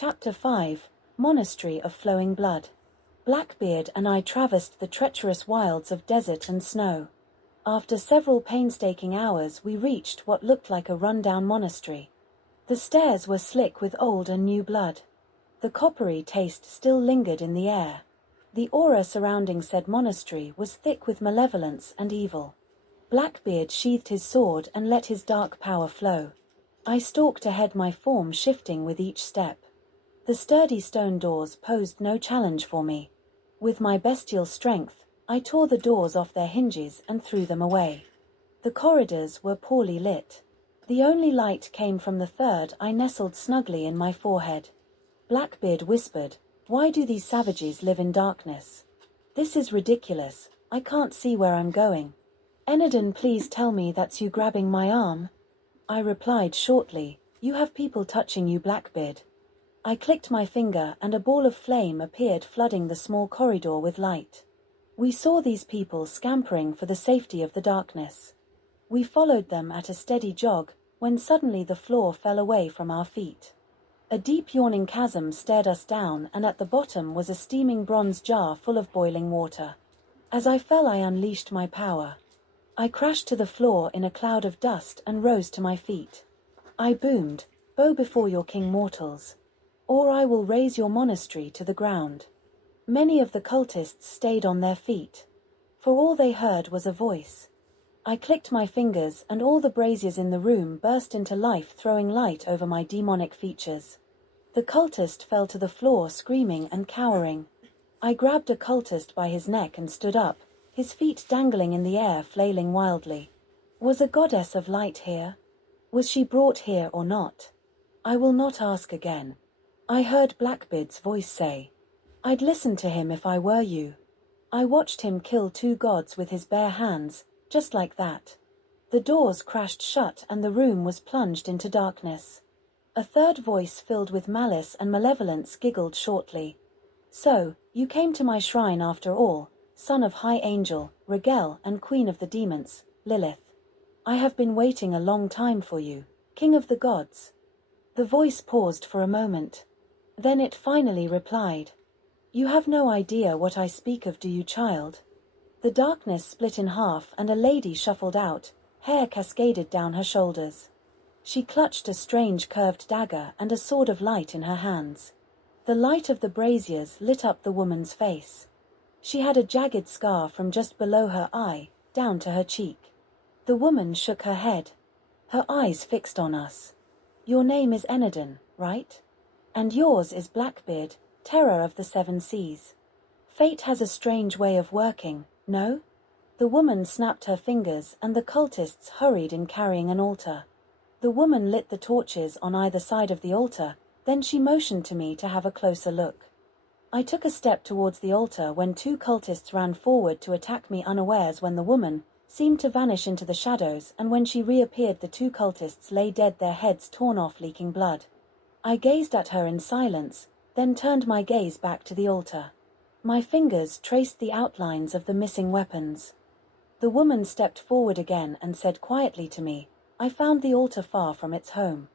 Chapter 5 Monastery of Flowing Blood. Blackbeard and I traversed the treacherous wilds of desert and snow. After several painstaking hours, we reached what looked like a run-down monastery. The stairs were slick with old and new blood. The coppery taste still lingered in the air. The aura surrounding said monastery was thick with malevolence and evil. Blackbeard sheathed his sword and let his dark power flow. I stalked ahead, my form shifting with each step. The sturdy stone doors posed no challenge for me. With my bestial strength, I tore the doors off their hinges and threw them away. The corridors were poorly lit. The only light came from the third eye nestled snugly in my forehead. Blackbeard whispered, "Why do these savages live in darkness? This is ridiculous, I can't see where I'm going." "Enadin, please tell me that's you grabbing my arm." I replied shortly, "You have people touching you, Blackbeard." I clicked my finger and a ball of flame appeared, flooding the small corridor with light. We saw these people scampering for the safety of the darkness. We followed them at a steady jog, when suddenly the floor fell away from our feet. A deep yawning chasm stared us down, and at the bottom was a steaming bronze jar full of boiling water. As I fell, I unleashed my power. I crashed to the floor in a cloud of dust and rose to my feet. I boomed, "Bow before your king, mortals, or I will raze your monastery to the ground." Many of the cultists stayed on their feet, for all they heard was a voice. I clicked my fingers and all the braziers in the room burst into life, throwing light over my demonic features. The cultist fell to the floor screaming and cowering. I grabbed a cultist by his neck and stood up, his feet dangling in the air, flailing wildly. Was a goddess of light here? Was she brought here or not? I will not ask again. I heard Blackbeard's voice say, "I'd listen to him if I were you." I watched him kill two gods with his bare hands, just like that. The doors crashed shut and the room was plunged into darkness. A third voice filled with malice and malevolence giggled shortly. "So, you came to my shrine after all, son of High Angel, Rigel, and Queen of the Demons, Lilith. I have been waiting a long time for you, King of the Gods." The voice paused for a moment. Then it finally replied, "You have no idea what I speak of, do you, child?" The darkness split in half and a lady shuffled out, hair cascaded down her shoulders. She clutched a strange curved dagger and a sword of light in her hands. The light of the braziers lit up the woman's face. She had a jagged scar from just below her eye, down to her cheek. The woman shook her head, her eyes fixed on us. "Your name is Enadin, right? And yours is Blackbeard, terror of the seven seas. Fate has a strange way of working, no?" The woman snapped her fingers and the cultists hurried in, carrying an altar. The woman lit the torches on either side of the altar, then she motioned to me to have a closer look. I took a step towards the altar when two cultists ran forward to attack me unawares. When the woman seemed to vanish into the shadows, and when she reappeared, the two cultists lay dead, their heads torn off, leaking blood. I gazed at her in silence, then turned my gaze back to the altar. My fingers traced the outlines of the missing weapons. The woman stepped forward again and said quietly to me, "I found the altar far from its home.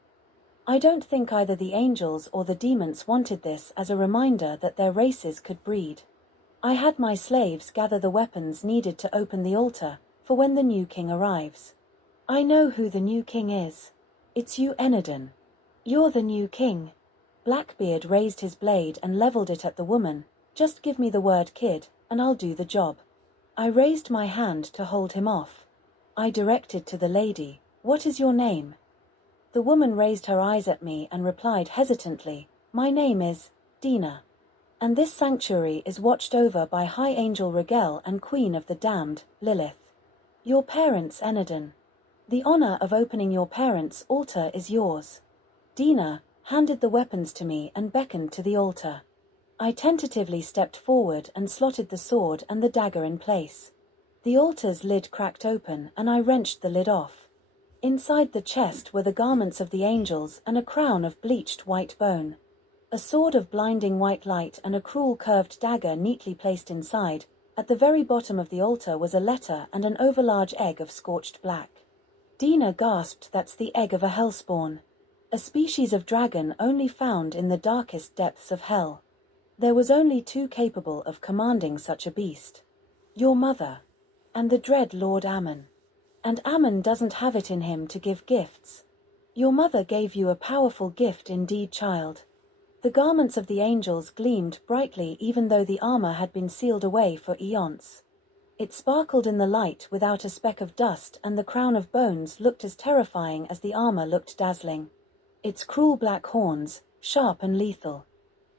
I don't think either the angels or the demons wanted this as a reminder that their races could breed. I had my slaves gather the weapons needed to open the altar for when the new king arrives. I know who the new king is. It's you, Enadin. You're the new king." Blackbeard raised his blade and leveled it at the woman. "Just give me the word, kid, and I'll do the job." I raised my hand to hold him off. I directed to the lady, "What is your name?" The woman raised her eyes at me and replied hesitantly, "My name is Dina. And this sanctuary is watched over by High Angel Rigel and Queen of the Damned, Lilith. Your parents, Enadin. The honor of opening your parents' altar is yours." Dina handed the weapons to me and beckoned to the altar. I tentatively stepped forward and slotted the sword and the dagger in place. The altar's lid cracked open and I wrenched the lid off. Inside the chest were the garments of the angels and a crown of bleached white bone. A sword of blinding white light and a cruel curved dagger neatly placed inside. At the very bottom of the altar was a letter and an overlarge egg of scorched black. Dina gasped, "That's the egg of a hellspawn." a species of dragon only found in the darkest depths of hell. There was only two capable of commanding such a beast. Your mother. And the dread Lord Ammon. And Ammon doesn't have it in him to give gifts. Your mother gave you a powerful gift indeed, child. The garments of the angels gleamed brightly even though the armor had been sealed away for eons. It sparkled in the light without a speck of dust, and the crown of bones looked as terrifying as the armor looked dazzling. Its cruel black horns, sharp and lethal.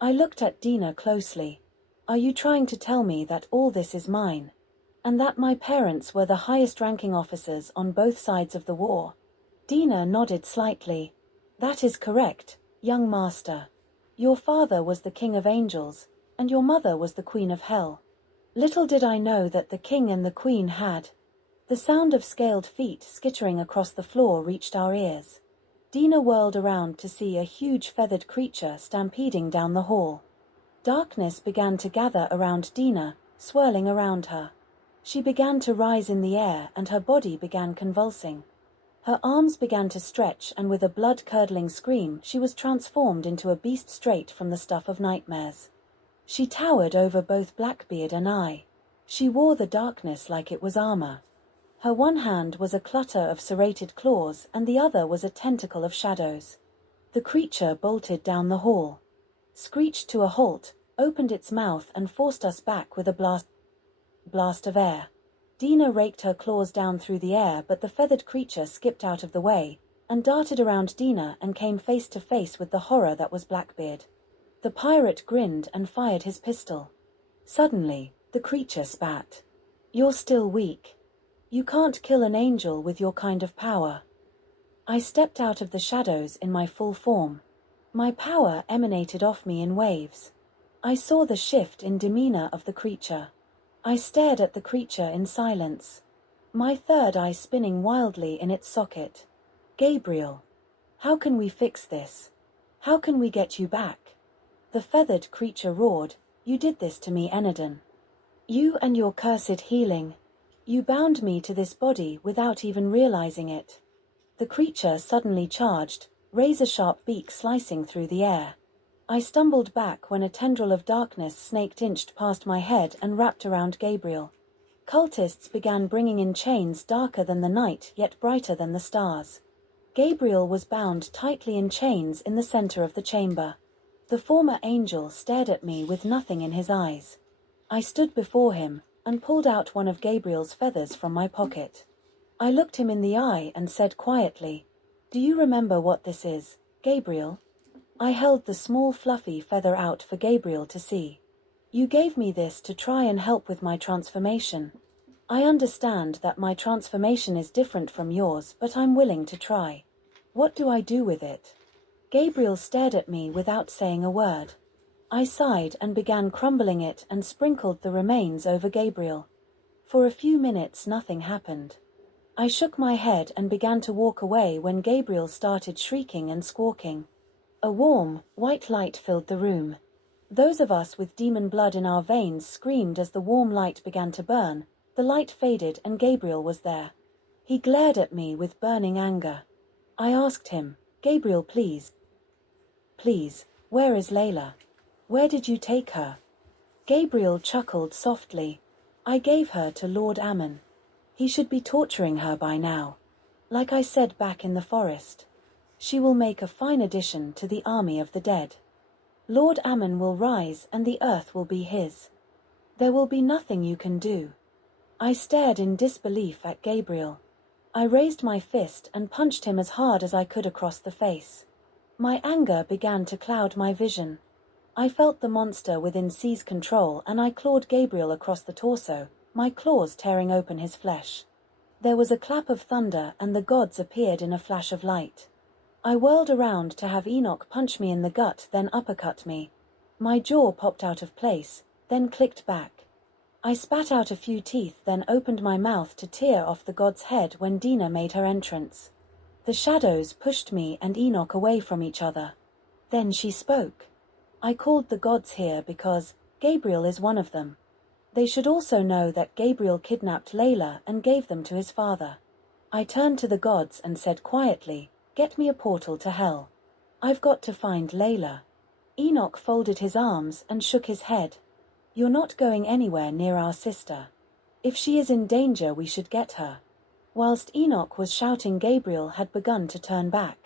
I looked at Dina closely. Are you trying to tell me that all this is mine? And that my parents were the highest-ranking officers on both sides of the war? Dina nodded slightly. That is correct, young master. Your father was the king of angels, and your mother was the queen of hell. Little did I know that the king and the queen had. The sound of scaled feet skittering across the floor reached our ears. Dina whirled around to see a huge feathered creature stampeding down the hall. Darkness began to gather around Dina, swirling around her. She began to rise in the air and her body began convulsing. Her arms began to stretch, and with a blood-curdling scream she was transformed into a beast straight from the stuff of nightmares. She towered over both Blackbeard and I. She wore the darkness like it was armor. Her one hand was a clutter of serrated claws and the other was a tentacle of shadows. The creature bolted down the hall, screeched to a halt, opened its mouth and forced us back with a blast of air. Dina raked her claws down through the air, but the feathered creature skipped out of the way and darted around Dina and came face to face with the horror that was Blackbeard. The pirate grinned and fired his pistol. Suddenly, the creature spat. You're still weak. You can't kill an angel with your kind of power. I stepped out of the shadows in my full form. My power emanated off me in waves. I saw the shift in demeanor of the creature. I stared at the creature in silence, my third eye spinning wildly in its socket. Gabriel, how can we fix this? How can we get you back? The feathered creature roared, You did this to me, Enadin. You and your cursed healing. You bound me to this body without even realizing it. The creature suddenly charged, razor-sharp beak slicing through the air. I stumbled back when a tendril of darkness inched past my head and wrapped around Gabriel. Cultists began bringing in chains darker than the night yet brighter than the stars. Gabriel was bound tightly in chains in the center of the chamber. The former angel stared at me with nothing in his eyes. I stood before him and pulled out one of Gabriel's feathers from my pocket. I looked him in the eye and said quietly, Do you remember what this is, Gabriel? I held the small fluffy feather out for Gabriel to see. You gave me this to try and help with my transformation. I understand that my transformation is different from yours, but I'm willing to try. What do I do with it? Gabriel stared at me without saying a word. I sighed and began crumbling it and sprinkled the remains over Gabriel. For a few minutes nothing happened. I shook my head and began to walk away when Gabriel started shrieking and squawking. A warm, white light filled the room. Those of us with demon blood in our veins screamed as the warm light began to burn. The light faded and Gabriel was there. He glared at me with burning anger. I asked him, Gabriel, please, where is Layla? Where did you take her? Gabriel chuckled softly. I gave her to Lord Ammon. He should be torturing her by now. Like I said back in the forest. She will make a fine addition to the army of the dead. Lord Ammon will rise and the earth will be his. There will be nothing you can do. I stared in disbelief at Gabriel. I raised my fist and punched him as hard as I could across the face. My anger began to cloud my vision. I felt the monster within seize control and I clawed Gabriel across the torso, my claws tearing open his flesh. There was a clap of thunder and the gods appeared in a flash of light. I whirled around to have Enoch punch me in the gut, then uppercut me. My jaw popped out of place, then clicked back. I spat out a few teeth, then opened my mouth to tear off the god's head when Dina made her entrance. The shadows pushed me and Enoch away from each other. Then she spoke. I called the gods here because Gabriel is one of them. They should also know that Gabriel kidnapped Layla and gave them to his father. I turned to the gods and said quietly, Get me a portal to hell. I've got to find Layla. Enoch folded his arms and shook his head. You're not going anywhere near our sister. If she is in danger, we should get her. Whilst Enoch was shouting, Gabriel had begun to turn back.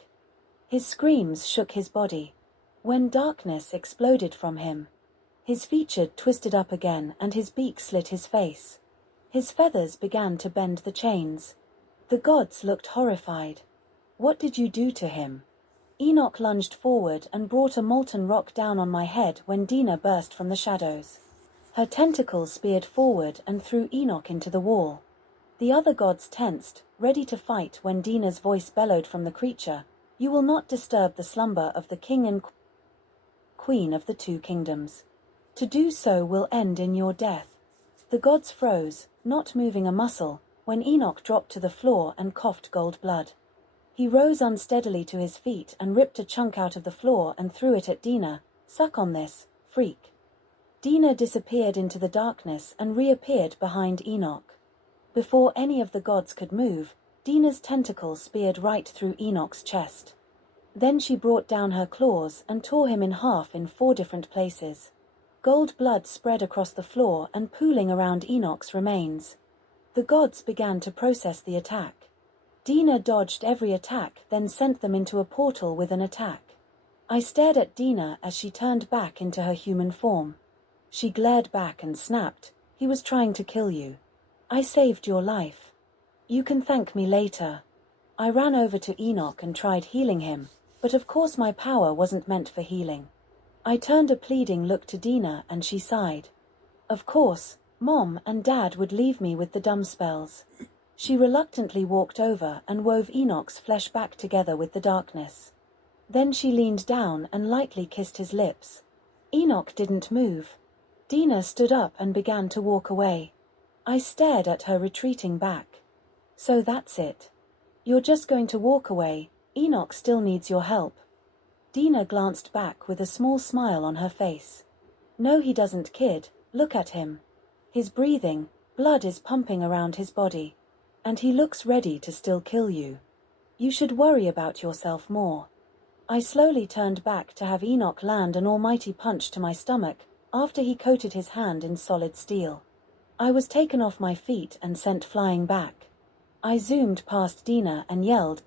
His screams shook his body. When darkness exploded from him, his feature twisted up again and his beak slit his face. His feathers began to bend the chains. The gods looked horrified. What did you do to him? Enoch lunged forward and brought a molten rock down on my head when Dina burst from the shadows. Her tentacles speared forward and threw Enoch into the wall. The other gods tensed, ready to fight when Dina's voice bellowed from the creature, "You will not disturb the slumber of the king and queen of the two kingdoms. To do so will end in your death." The gods froze, not moving a muscle, when Enoch dropped to the floor and coughed gold blood. He rose unsteadily to his feet and ripped a chunk out of the floor and threw it at Dina. "Suck on this, freak." Dina disappeared into the darkness and reappeared behind Enoch. Before any of the gods could move, Dina's tentacles speared right through Enoch's chest. Then she brought down her claws and tore him in half in 4 different places. Gold blood spread across the floor and pooling around Enoch's remains. The gods began to process the attack. Dina dodged every attack, then sent them into a portal with an attack. I stared at Dina as she turned back into her human form. She glared back and snapped, "He was trying to kill you. I saved your life. You can thank me later." I ran over to Enoch and tried healing him, but of course my power wasn't meant for healing. I turned a pleading look to Dina and she sighed. Of course, Mom and Dad would leave me with the dumb spells. She reluctantly walked over and wove Enoch's flesh back together with the darkness. Then she leaned down and lightly kissed his lips. Enoch didn't move. Dina stood up and began to walk away. I stared at her retreating back. "So that's it. You're just going to walk away? Enoch still needs your help." Dina glanced back with a small smile on her face. "No, he doesn't, kid. Look at him. His breathing, blood is pumping around his body. And he looks ready to still kill you. You should worry about yourself more." I slowly turned back to have Enoch land an almighty punch to my stomach after he coated his hand in solid steel. I was taken off my feet and sent flying back. I zoomed past Dina and yelled,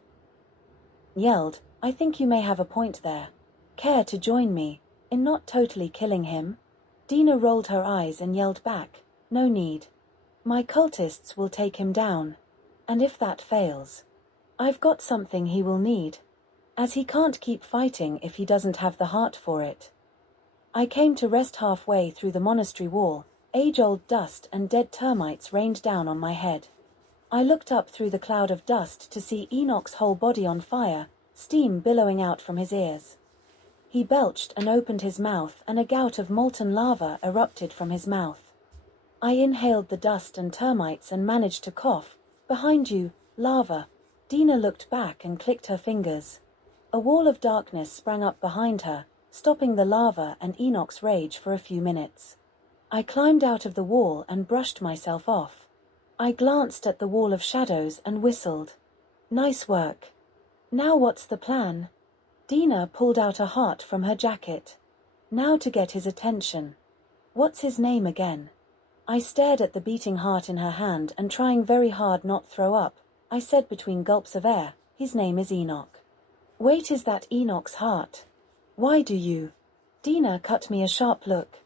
"I think you may have a point there. Care to join me in not totally killing him?" Dina rolled her eyes and yelled back, "No need. My cultists will take him down. And if that fails, I've got something he will need, as he can't keep fighting if he doesn't have the heart for it." I came to rest halfway through the monastery wall. Age-old dust and dead termites rained down on my head. I looked up through the cloud of dust to see Enoch's whole body on fire, steam billowing out from his ears. He belched and opened his mouth and a gout of molten lava erupted from his mouth. I inhaled the dust and termites and managed to cough. "Behind you, lava." Dina looked back and clicked her fingers. A wall of darkness sprang up behind her, stopping the lava and Enoch's rage for a few minutes. I climbed out of the wall and brushed myself off. I glanced at the wall of shadows and whistled. "Nice work. Now what's the plan?" Dina pulled out a heart from her jacket. "Now to get his attention. What's his name again?" I stared at the beating heart in her hand and trying very hard not throw up, I said between gulps of air, "His name is Enoch." "Wait, is that Enoch's heart? Why do you?" Dina cut me a sharp look.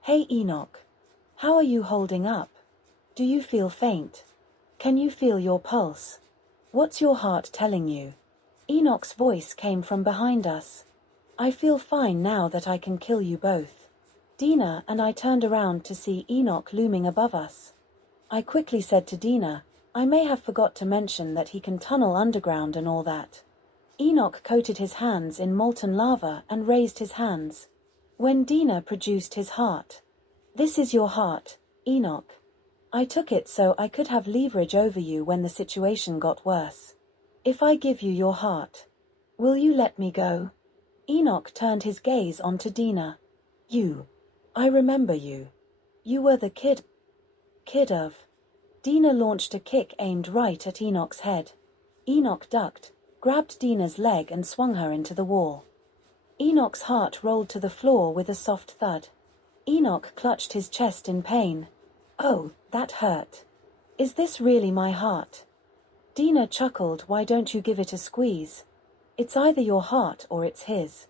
"Hey Enoch. How are you holding up? Do you feel faint? Can you feel your pulse? What's your heart telling you?" Enoch's voice came from behind us. "I feel fine now that I can kill you both." Dina and I turned around to see Enoch looming above us. I quickly said to Dina, "I may have forgot to mention that he can tunnel underground and all that." Enoch coated his hands in molten lava and raised his hands. When Dina produced his heart. "This is your heart, Enoch. I took it so I could have leverage over you when the situation got worse. If I give you your heart, will you let me go?" Enoch turned his gaze onto Dina. "You. I remember you. You were the kid of..." Dina launched a kick aimed right at Enoch's head. Enoch ducked, grabbed Dina's leg and swung her into the wall. Enoch's heart rolled to the floor with a soft thud. Enoch clutched his chest in pain. Oh, that hurt. Is this really my heart? Dina chuckled. Why don't you give it a squeeze? It's either your heart or it's his.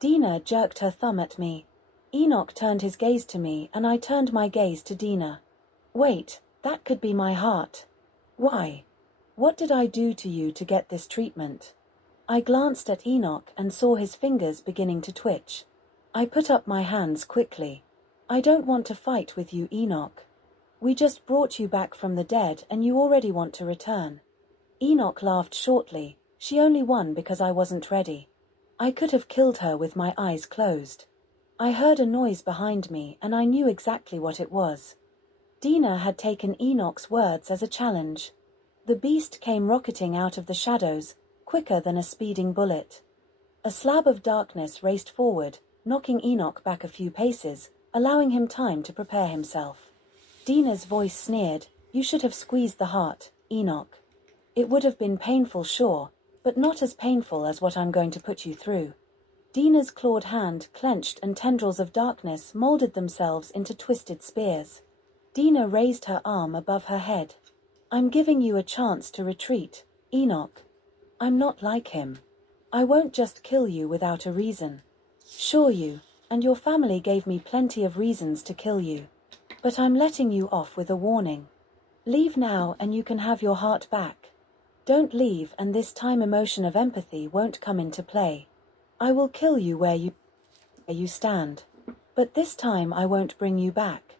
Dina jerked her thumb at me. Enoch turned his gaze to me and I turned my gaze to Dina. Wait, that could be my heart. Why? What did I do to you to get this treatment? I glanced at Enoch and saw his fingers beginning to twitch. I put up my hands quickly. I don't want to fight with you, Enoch. We just brought you back from the dead and you already want to return. Enoch laughed shortly. She only won because I wasn't ready. I could have killed her with my eyes closed. I heard a noise behind me and I knew exactly what it was. Dina had taken Enoch's words as a challenge. The beast came rocketing out of the shadows, quicker than a speeding bullet. A slab of darkness raced forward, knocking Enoch back a few paces, allowing him time to prepare himself. Dina's voice sneered, "You should have squeezed the heart, Enoch. It would have been painful, sure, but not as painful as what I'm going to put you through." Dina's clawed hand clenched and tendrils of darkness molded themselves into twisted spears. Dina raised her arm above her head. "I'm giving you a chance to retreat, Enoch. I'm not like him. I won't just kill you without a reason. Sure, you and your family gave me plenty of reasons to kill you. But I'm letting you off with a warning. Leave now and you can have your heart back. Don't leave and this time emotion of empathy won't come into play. I will kill you where you stand. But this time I won't bring you back."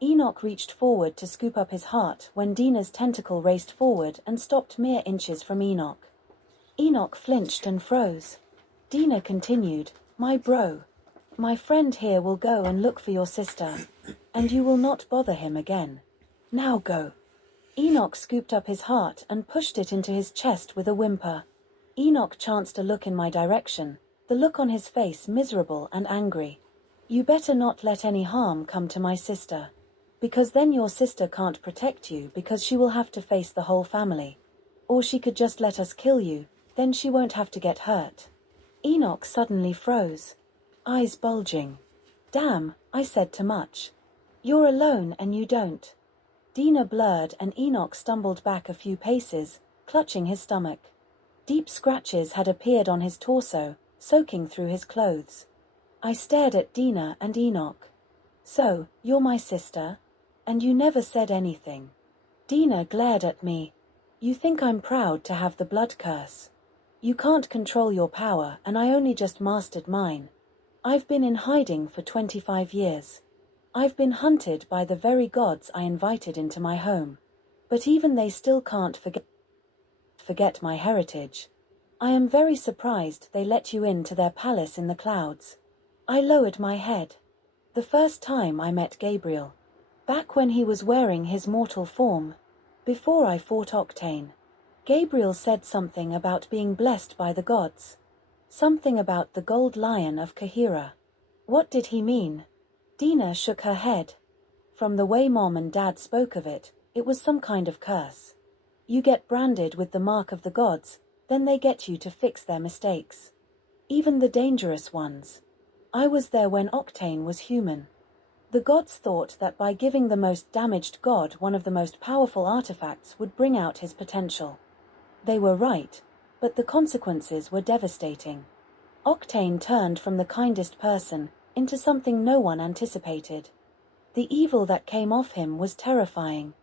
Enoch reached forward to scoop up his heart when Dina's tentacle raced forward and stopped mere inches from Enoch. Enoch flinched and froze. Dina continued, "My bro. My friend here will go and look for your sister. And you will not bother him again. Now go." Enoch scooped up his heart and pushed it into his chest with a whimper. Enoch chanced a look in my direction, the look on his face miserable and angry. "You better not let any harm come to my sister. Because then your sister can't protect you because she will have to face the whole family. Or she could just let us kill you, then she won't have to get hurt." Enoch suddenly froze, eyes bulging. "Damn, I said too much. You're alone and you don't." Dina blurred and Enoch stumbled back a few paces, clutching his stomach. Deep scratches had appeared on his torso, soaking through his clothes. I stared at Dina and Enoch. "So, you're my sister? And you never said anything." Dina glared at me. "You think I'm proud to have the blood curse? You can't control your power and I only just mastered mine. I've been in hiding for 25 years. I've been hunted by the very gods I invited into my home. But even they still can't forget my heritage. I am very surprised they let you into their palace in the clouds." I lowered my head. The first time I met Gabriel. Back when he was wearing his mortal form. Before I fought Octane. Gabriel said something about being blessed by the gods. Something about the gold lion of Kahira. What did he mean? Dina shook her head. From the way Mom and Dad spoke of it, it was some kind of curse. You get branded with the mark of the gods, then they get you to fix their mistakes. Even the dangerous ones. I was there when Octane was human. The gods thought that by giving the most damaged god one of the most powerful artifacts would bring out his potential. They were right, but the consequences were devastating. Octane turned from the kindest person into something no one anticipated. The evil that came off him was terrifying.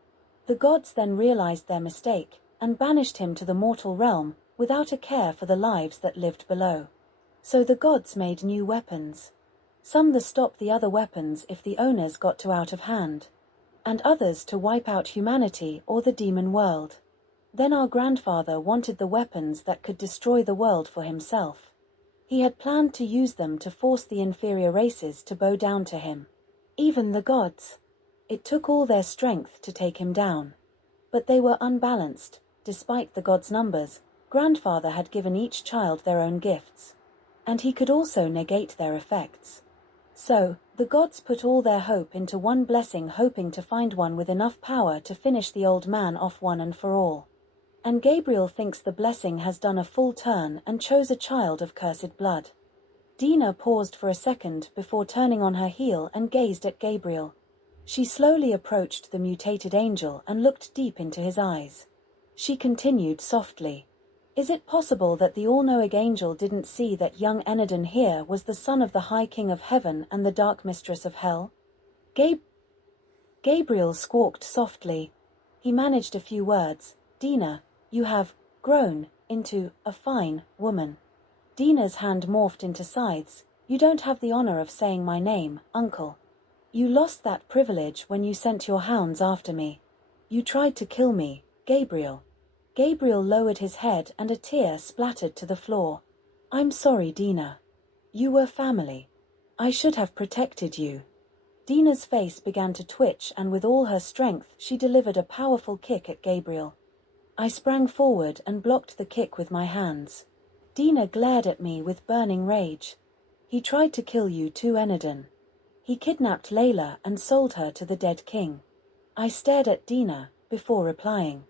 The gods then realized their mistake and banished him to the mortal realm without a care for the lives that lived below. So the gods made new weapons. Some to stop the other weapons if the owners got too out of hand. And others to wipe out humanity or the demon world. Then our grandfather wanted the weapons that could destroy the world for himself. He had planned to use them to force the inferior races to bow down to him. Even the gods. It took all their strength to take him down. But they were unbalanced. Despite the gods' numbers, grandfather had given each child their own gifts. And he could also negate their effects. So, the gods put all their hope into one blessing, hoping to find one with enough power to finish the old man off one and for all. And Gabriel thinks the blessing has done a full turn and chose a child of cursed blood. Dina paused for a second before turning on her heel and gazed at Gabriel. She slowly approached the mutated angel and looked deep into his eyes. She continued softly. Is it possible that the all-knowing angel didn't see that young Enadin here was the son of the High King of Heaven and the Dark Mistress of Hell? Gabriel squawked softly. He managed a few words. Dina, you have grown into a fine woman. Dina's hand morphed into scythes. You don't have the honor of saying my name, uncle. You lost that privilege when you sent your hounds after me. You tried to kill me, Gabriel. Gabriel lowered his head and a tear splattered to the floor. I'm sorry, Dina. You were family. I should have protected you. Dina's face began to twitch and with all her strength she delivered a powerful kick at Gabriel. I sprang forward and blocked the kick with my hands. Dina glared at me with burning rage. He tried to kill you too, Enadin. He kidnapped Layla and sold her to the dead king. I stared at Dina before replying.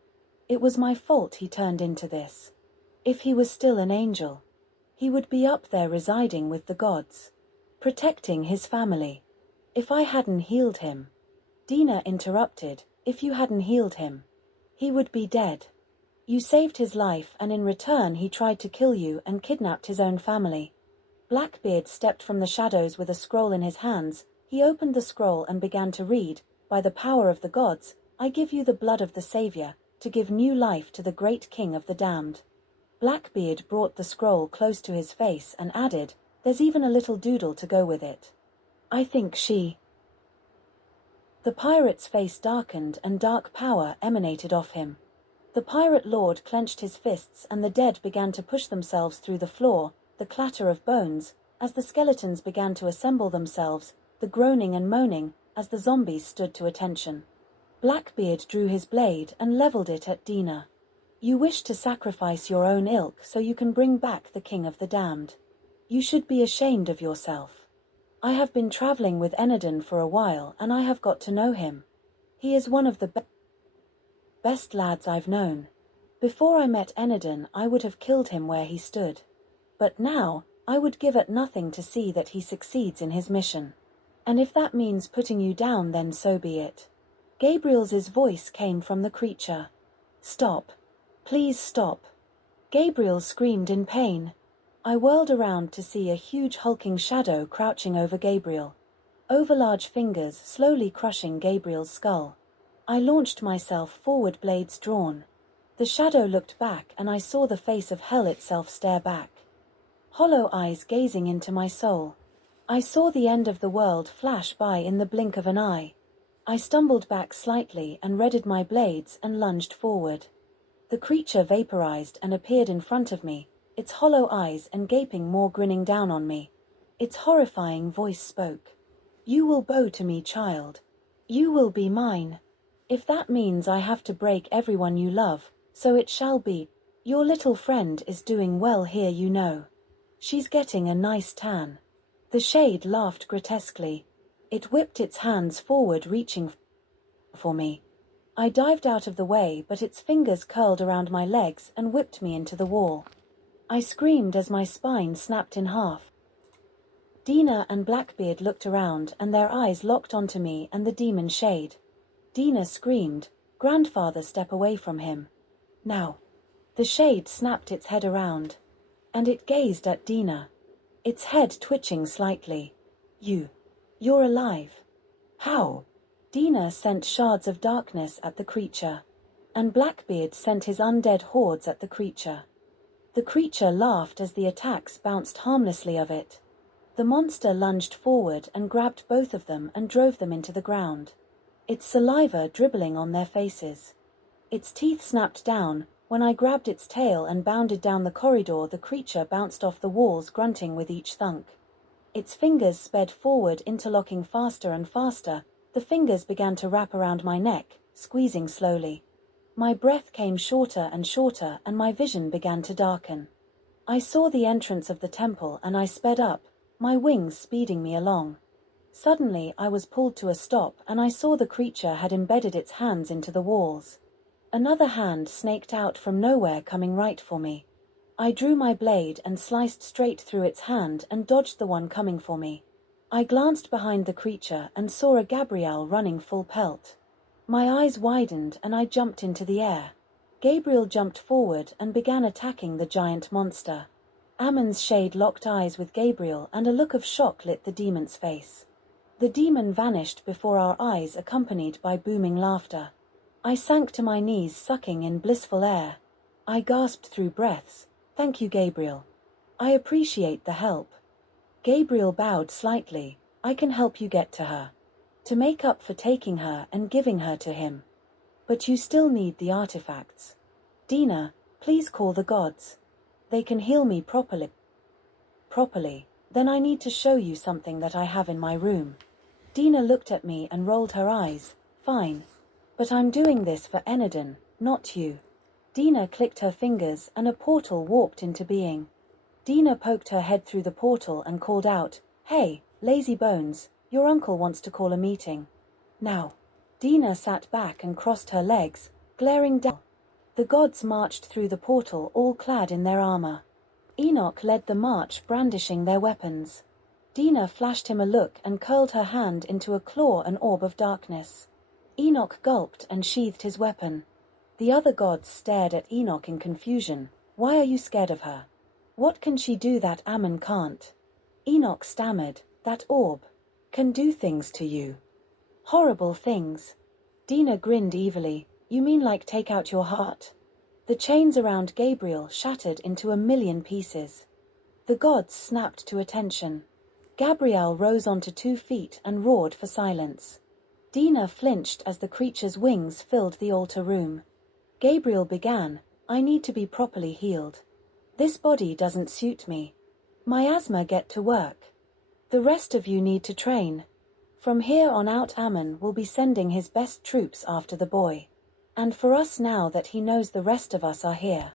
It was my fault he turned into this. If he was still an angel, he would be up there residing with the gods, protecting his family. If I hadn't healed him, Dina interrupted, if you hadn't healed him, he would be dead. You saved his life and in return he tried to kill you and kidnapped his own family. Blackbeard stepped from the shadows with a scroll in his hands. He opened the scroll and began to read, by the power of the gods, I give you the blood of the Savior, to give new life to the great king of the damned. Blackbeard brought the scroll close to his face and added, there's even a little doodle to go with it. I think she... The pirate's face darkened and dark power emanated off him. The pirate lord clenched his fists and the dead began to push themselves through the floor, the clatter of bones, as the skeletons began to assemble themselves, the groaning and moaning, as the zombies stood to attention. Blackbeard drew his blade and leveled it at Dina. You wish to sacrifice your own ilk so you can bring back the king of the damned. You should be ashamed of yourself. I have been traveling with Enadin for a while and I have got to know him. He is one of the best lads I've known. Before I met Enadin, I would have killed him where he stood. But now, I would give it nothing to see that he succeeds in his mission. And if that means putting you down, then so be it. Gabriel's voice came from the creature. Stop. Please stop. Gabriel screamed in pain. I whirled around to see a huge hulking shadow crouching over Gabriel. Overlarge fingers slowly crushing Gabriel's skull. I launched myself forward, blades drawn. The shadow looked back and I saw the face of hell itself stare back. Hollow eyes gazing into my soul. I saw the end of the world flash by in the blink of an eye. I stumbled back slightly and readied my blades and lunged forward. The creature vaporized and appeared in front of me, its hollow eyes and gaping maw grinning down on me. Its horrifying voice spoke. You will bow to me, child. You will be mine. If that means I have to break everyone you love, so it shall be. Your little friend is doing well here, you know. She's getting a nice tan. The shade laughed grotesquely. It whipped its hands forward, reaching for me. I dived out of the way, but its fingers curled around my legs and whipped me into the wall. I screamed as my spine snapped in half. Dina and Blackbeard looked around and their eyes locked onto me and the demon shade. Dina screamed, Grandfather, step away from him. Now. The shade snapped its head around. And it gazed at Dina. Its head twitching slightly. You're alive. How? Dina sent shards of darkness at the creature. And Blackbeard sent his undead hordes at the creature. The creature laughed as the attacks bounced harmlessly of it. The monster lunged forward and grabbed both of them and drove them into the ground. Its saliva dribbling on their faces. Its teeth snapped down. When I grabbed its tail and bounded down the corridor, the creature bounced off the walls, grunting with each thunk. Its fingers sped forward, interlocking faster and faster. The fingers began to wrap around my neck, squeezing slowly. My breath came shorter and shorter, and my vision began to darken. I saw the entrance of the temple and I sped up, my wings speeding me along. Suddenly I was pulled to a stop and I saw the creature had embedded its hands into the walls. Another hand snaked out from nowhere, coming right for me. I drew my blade and sliced straight through its hand and dodged the one coming for me. I glanced behind the creature and saw a Gabriel running full pelt. My eyes widened and I jumped into the air. Gabriel jumped forward and began attacking the giant monster. Ammon's shade locked eyes with Gabriel and a look of shock lit the demon's face. The demon vanished before our eyes, accompanied by booming laughter. I sank to my knees, sucking in blissful air. I gasped through breaths, "Thank you, Gabriel. I appreciate the help." Gabriel bowed slightly. "I can help you get to her. To make up for taking her and giving her to him. But you still need the artifacts. Dina, please call the gods. They can heal me properly. Then I need to show you something that I have in my room." Dina looked at me and rolled her eyes. "Fine. But I'm doing this for Enadin, not you." Dina clicked her fingers and a portal warped into being. Dina poked her head through the portal and called out, "Hey, lazy bones, your uncle wants to call a meeting. Now." Dina sat back and crossed her legs, glaring down. The gods marched through the portal, all clad in their armor. Enoch led the march, brandishing their weapons. Dina flashed him a look and curled her hand into a claw, an orb of darkness. Enoch gulped and sheathed his weapon. The other gods stared at Enoch in confusion. "Why are you scared of her? What can she do that Ammon can't?" Enoch stammered, "That orb can do things to you. Horrible things." Dina grinned evilly. "You mean like take out your heart?" The chains around Gabriel shattered into a million pieces. The gods snapped to attention. Gabriel rose onto 2 feet and roared for silence. Dina flinched as the creature's wings filled the altar room. Gabriel began, "I need to be properly healed. This body doesn't suit me. Miasma, get to work. The rest of you need to train. From here on out Ammon will be sending his best troops after the boy. And for us, now that he knows the rest of us are here,